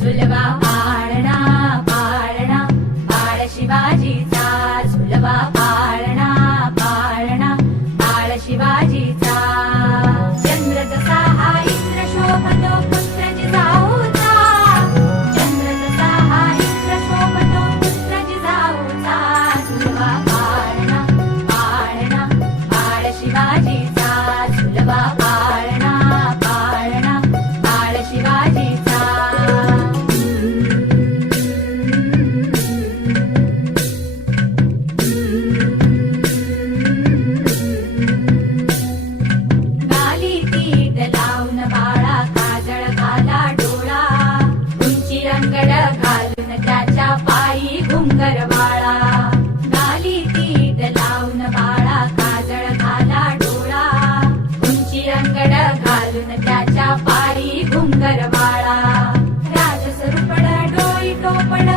सुलभा पाळणा पाळणा बाळ शिवाजीचा झुलवा Bye. कानगड घालून त्याच्या पायी घुंगरवाळा राजसरूपड डोई टोपड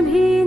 सभी